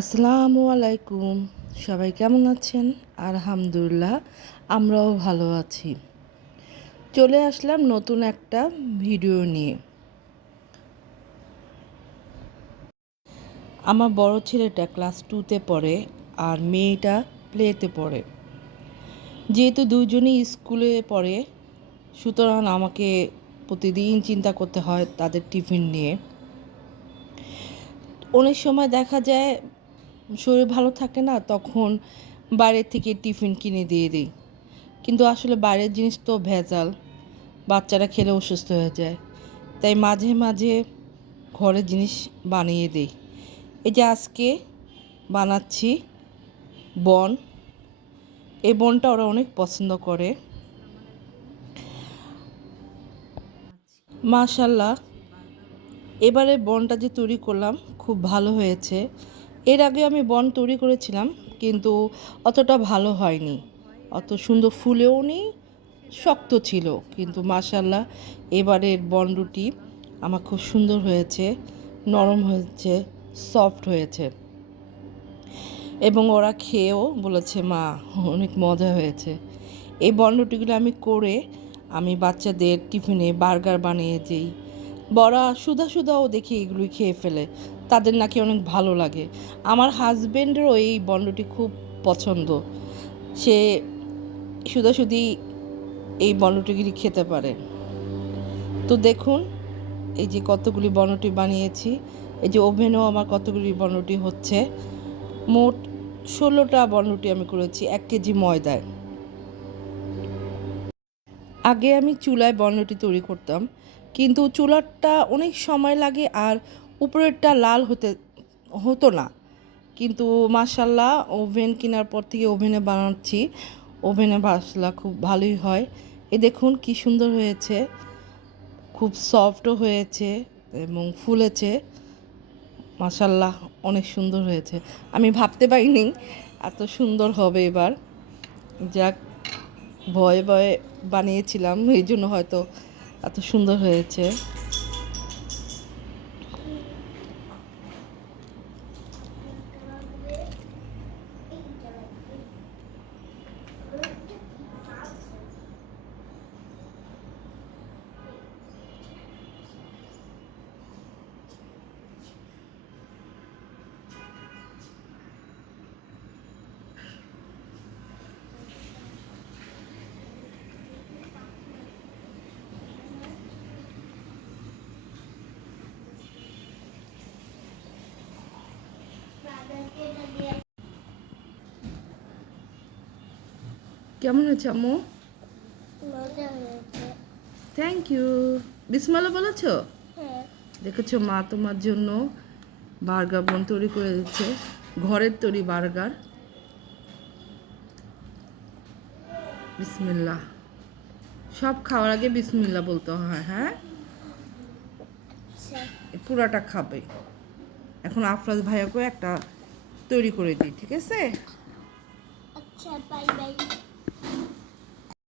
আসসালামু আলাইকুম। সবাই কেমন আছেন? আলহামদুলিল্লাহ, আমরাও ভালো আছি। চলে আসলাম নতুন একটা ভিডিও নিয়ে। আমার বড় ছেলেটা ক্লাস 2তে পড়ে আর মেয়েটা প্লেতে পড়ে। যেহেতু দুজনেই স্কুলে পড়ে, সুতরাং আমাকে প্রতিদিন চিন্তা করতে হয় তাদের টিফিন নিয়ে। অনেক সময় দেখা যায় শরীর ভালো থাকে না, তখন বাইরে থেকে টিফিন কিনে দিয়ে দিই। কিন্তু আসলে বাইরের জিনিস তো ভেজাল, বাচ্চারা খেলে অসুস্থ হয়ে যায়। তাই মাঝে মাঝে ঘরের জিনিস বানিয়ে দিই। এই যে আজকে বানাচ্ছি বন। এই বনটা ওরা অনেক পছন্দ করে। মাশাল্লাহ, এবারে বনটা যে তৈরি করলাম খুব ভালো হয়েছে। এর আগে আমি বন তৈরি করেছিলাম, কিন্তু অতটা ভালো হয়নি, অত সুন্দর ফুলেও নি, শক্ত ছিল। কিন্তু মাশাল্লাহ, এবারের বনরুটি আমার খুব সুন্দর হয়েছে, নরম হয়েছে, সফট হয়েছে। এবং ওরা খেয়েও বলেছে মা অনেক মজা হয়েছে। এই বনরুটিগুলো আমি বাচ্চাদের টিফিনে বার্গার বানিয়ে দিই। বড়া সুধা সুধাও দেখি এগুলোই খেয়ে ফেলে, তাদের নাকি অনেক ভালো লাগে। আমার হাজবেন্ডেরও এই বনরুটি খুব পছন্দ, সে সুধাসুধি এই বনরুটিগুলি খেতে পারে। তো দেখুন, এই যে কতগুলি বনরুটি বানিয়েছি। এই যে ওভেনেও আমার কতগুলি বনরুটি হচ্ছে। মোট 16টা বনরুটি আমি করেছি 1 কেজি ময়দায়। আগে আমি চুলায় বনরুটি তৈরি করতাম, কিন্তু চুলাটা অনেক সময় লাগে আর উপরেরটা লাল হতো না। কিন্তু মাশাল্লাহ, ওভেন কেনার পর থেকে ওভেনে বানাচ্ছি, ওভেনে বাসলা খুব ভালোই হয়। এ দেখুন কি সুন্দর হয়েছে, খুব সফটও হয়েছে এবং ফুলেছে। মাশাল্লাহ, অনেক সুন্দর হয়েছে। আমি ভাবতে পারিনি এত সুন্দর হবে এবার। যাক, ভয়ে ভয়ে বানিয়েছিলাম, এই জন্য হয়তো এত সুন্দর হয়েছে। কেমন হয়েছে আম্মু? Thank you. বিসমিল্লাহ বলেছ? দেখেছো, মা তোমার জন্য বার্গার বন তৈরি করে দিচ্ছে, ঘরের তৈরি বার্গার। বিসমিল্লাহ, সব খাওয়ার আগে বিসমিল্লাহ বলতে হয়। হ্যাঁ, পুরাটা খাবে। এখন আফরাজ ভাইয়াকে একটা তৈরি করে দিই, ঠিক আছে? আচ্ছা, বাই বাই।